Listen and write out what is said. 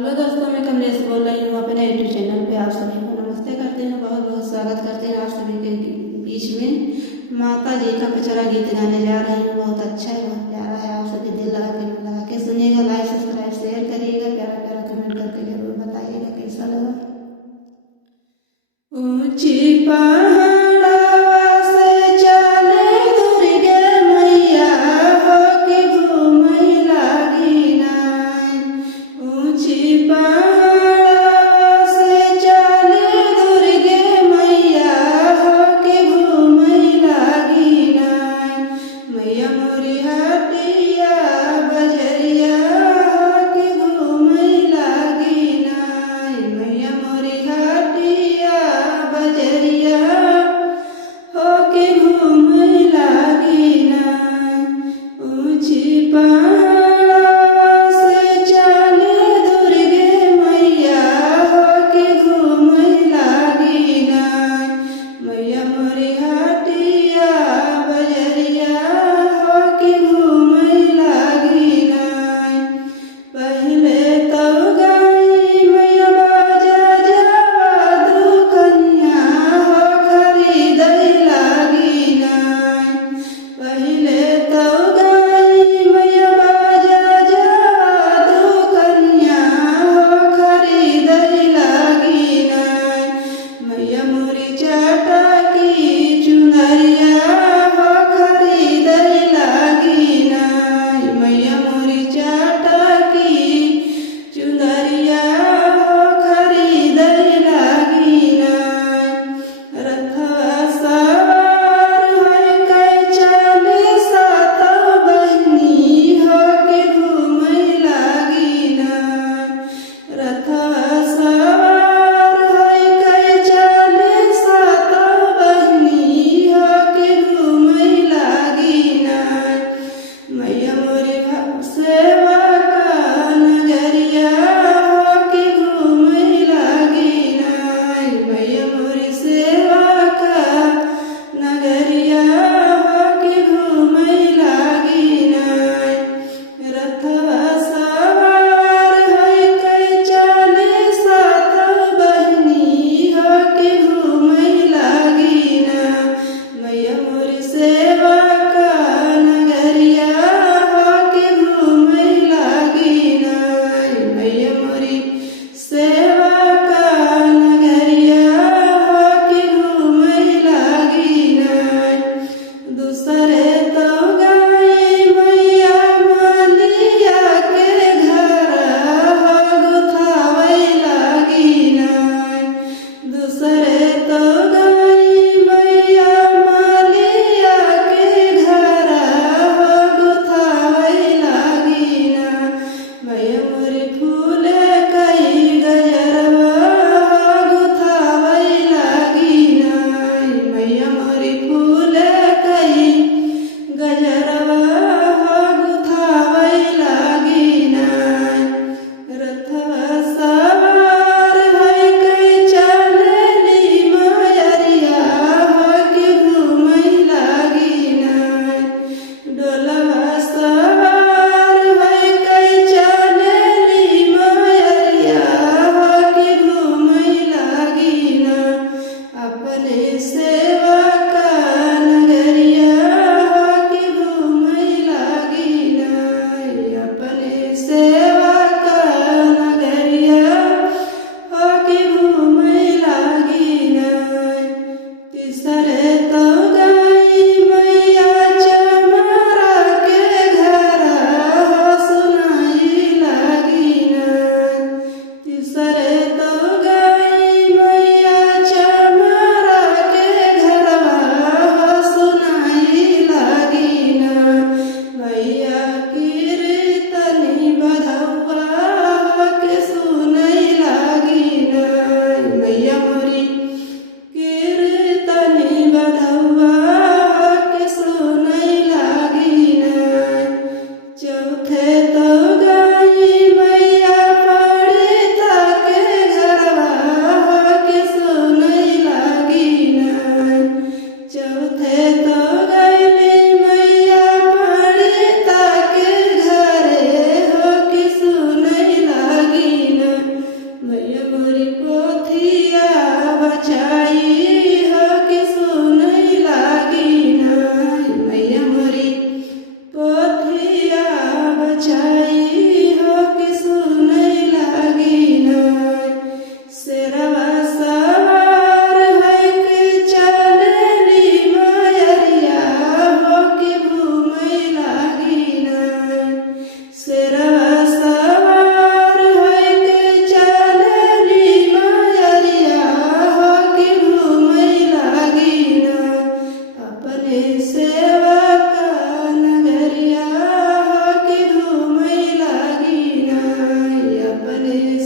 Hello दोस्तों, मैं कमलेश बोल रही हूँ अपने यूट्यूब चैनल पे। आप सभी को नमस्ते करते हैं, बहुत बहुत स्वागत करते हैं आप सभी के बीच में। माता जी का पचरा गीत गाने जा रही हूँ। बहुत अच्छा है, बहुत प्यारा है। आप सभी दिल लगा के मन लगा के सुनिएगा। लाइक सब्सक्राइब शेयर करिएगा, प्यारा प्यारा कमेंट करके जरूर बताइएगा कैसा लगा। ऊंची पहाड़वा से चले दुर्गे मैया, होके घूमई लागी नाय। ऊंची पहाड़वा से चले दुर्गे मैया, होके घूमई लागी नाय। मैया मोरी हटिया बजरिया, होके घूमई लागी नाय। मैया मोरी हटिया बजरिया, होके घूमई लागी नाय। ऊंची पहाड़वा से चले दुर्गे मैया, होके घूमई लागी नाय। मैया मोरी हटिया बजरिया, होके घूमई लागी नाय। पहले तो गाई मैया बाजा जावा दुकनिया, हो खरीदई लागी नाय। पहले तो गाई मैया बाजा जावा दुकनिया, हो खरीदई लागी नाय। मैया मोरी चटकी चुनरिया, हो खरीदई लागी नाय। मैया मोरी चटकी चुनरिया, हो खरीदई लागी नाय। रथवा सवार होय कै चले सातो बहिनी, होके घूमई लागी नाय। रथवा सवार होय कै चले सातो बहिनी, होके घूमई लागी नाय। मैया मोरी सेवा का नगरिया, होके घूमई लागी नाय। मैया मोरी सेवा का नगरिया, होके घूमई लागी नाय। रथवा सवार होय कै चले सातो बहिनी, होके घूमई लागी नाय। मैया मोरी सेवा का नगरिया, होके घूमई लागी नाय। मैया मोरी सेवा का नगरिया, होके घूमई लागी नाय। दूसरे तो गाई मैया मालिया के घर, हो गुथावई लागी नाय। दूसरे तो गाई मैया मालिया के घर, हो गुथावई लागी नाय। मैया मोरी फूले कई गजरवा, हो गुथावई लागी नाय। मैया मोरी फूले कई गजरवा, हो गुथावई लागी नाय। रथवा सवार होय कै चलेली मयरिया, होके घूमई लागी नाय। डोलवा सवार होय कै चलेली के